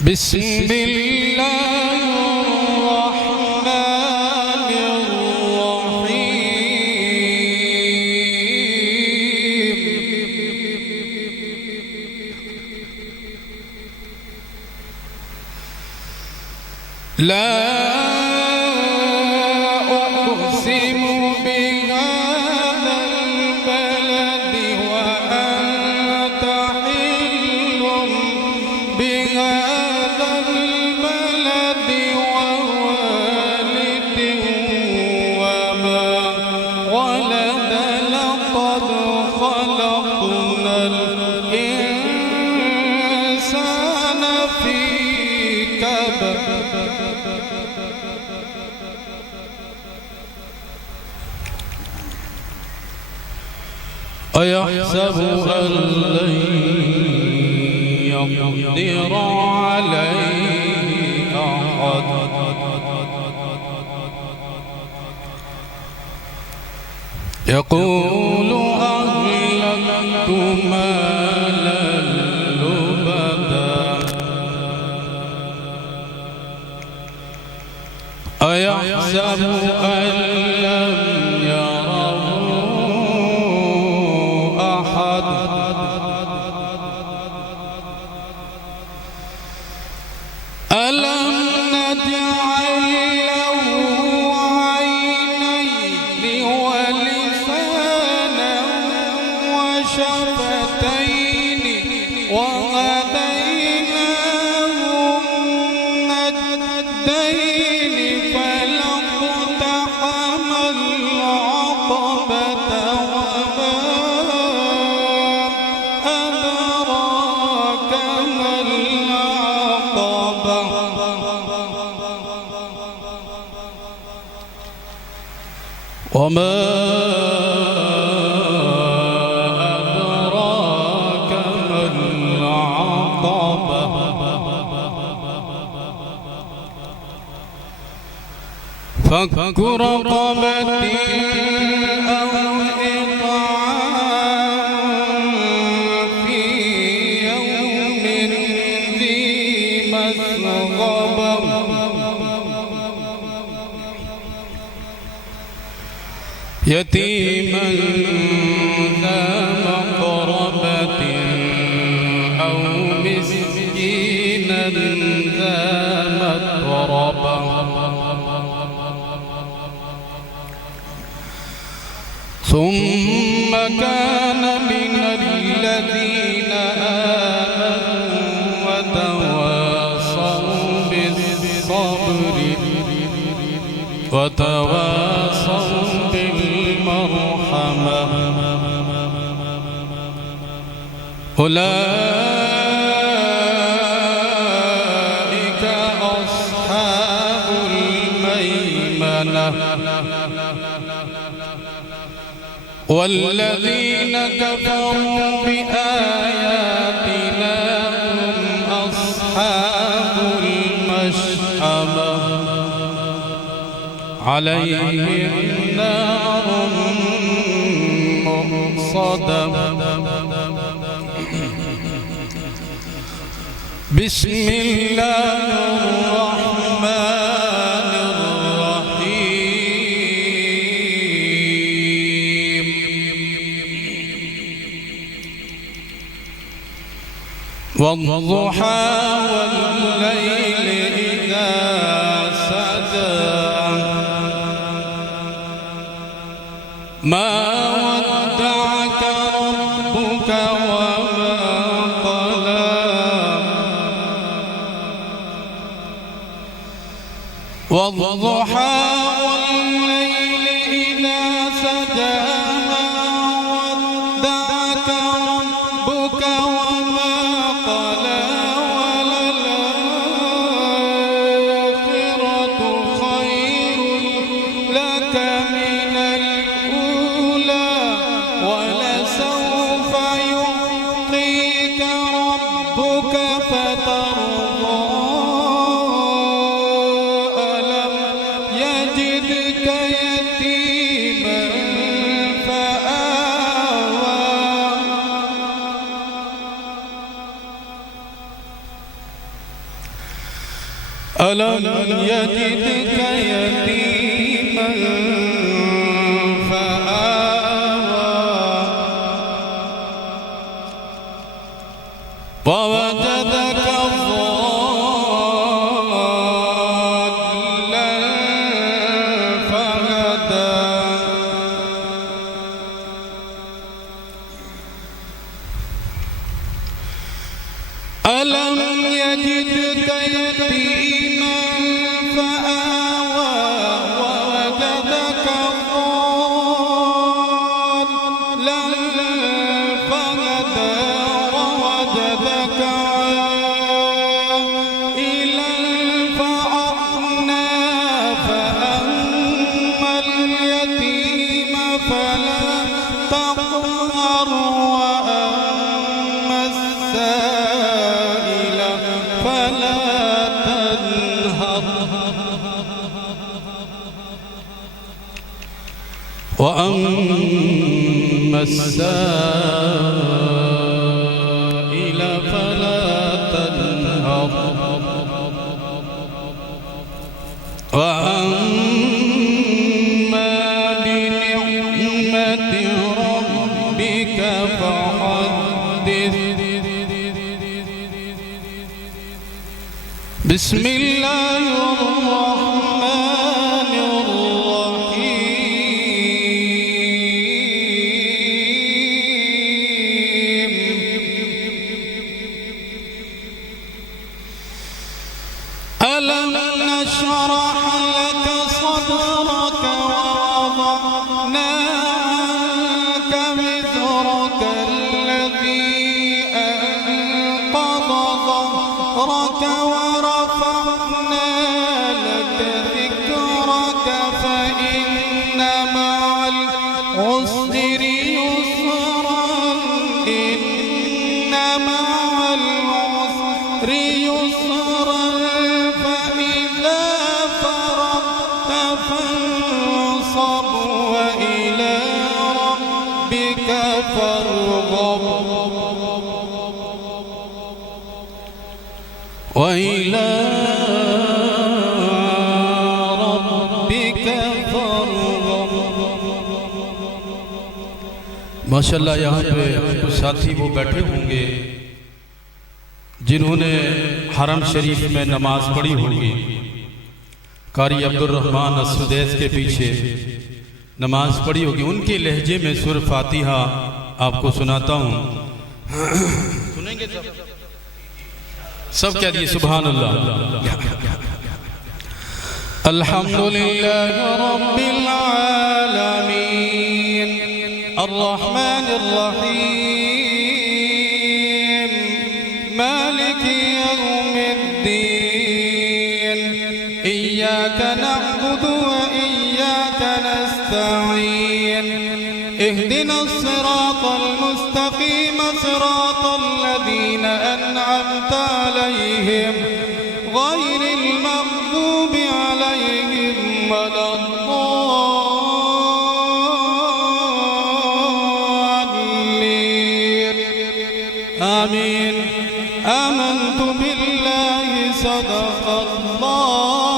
بسم الله الرحمن الرحيم. لا أقسم بهذا البلد وأنت حل بهذا البلد ووالد وما ولد لقد خلقنا الإنسان في كبد أيحسب أن لن يقدر عليه أحد يقول أهلكت مالا لبدا أيحسب أن لم يره أحد ألم نجعل له عينين ولسانا وشفتين وهديناه النجدين فلاقتحم العقبة وما أدراك ما العقبة وما أدراك ما العقبة فك رقبة أو إطعام في يوم ذي مسغبة يتيما ذا مقربة أو مسكينا ذا متربة ثم كان من الذين آمنوا وتواصوا بالصبر وتواصوا بالمرحمة أولئك أصحاب الميمنة والذين كفروا بآياتنا هم أصحاب المشأمة عليهم نار مؤصدة بسم الله الرحمن الرحيم والضحى والليل إذا سجى ما ودعك ربك وما قلى والضحى والليل إذا سجى ما ودعك ربك وما قلى وللآخرة خير لك من الأولى ولسوف يعطيك ربك فترضى ألم ألم يجدك يتيما فآوى ووجدك ضالا فهدى ألم يجدك يتيما فآوى ووجدك ضالا فهدى ووجدك عائلا فأغنى فأما اليتيم فلا تقهر وأما السائل فلا تنهر وأما السائل فلا تنهر وأما بنعمة ربك فحدث بسم الله الرحمن الرحيم ألم نشرح لك صدرك ووضعنا عنك وزرك الذي أنقض ظهرك ورفعنا لك ذكرك فإن مع العسر يسرا إن مع العسر يسرا فإذا فرغت فانصب وإلى ربك فارغب وإلى ربك فارغب। माशाल्लाह यहाँ पे कुछ साथी वो बैठे होंगे जिन्होंने हरम शरीफ में नमाज पढ़ी होगी। कारी अब्दुल रहमान असुदैस के पीछे नमाज पढ़ी होगी। उनके लहजे में सुर फातिहा आपको सुनाता हूँ। सुनेंगे सब कह दिए सुभान अल्लाह। अल्हम्दुलिल्लाह रब्बिल आलमीन अर्रहमानिर रहीम मालिकी यौमिद्दीन इय्याका नअबुदु व इय्याका नस्तईन इहदिनस सिरातल मुस्तकीम सिरातल लज़ीना अनअमता अलैहिम गैरिल मग़दूबि अलैहिम वलद्दाल्लीन आमीन। आमन्तु बिल्लाहि सदक़ल्लाह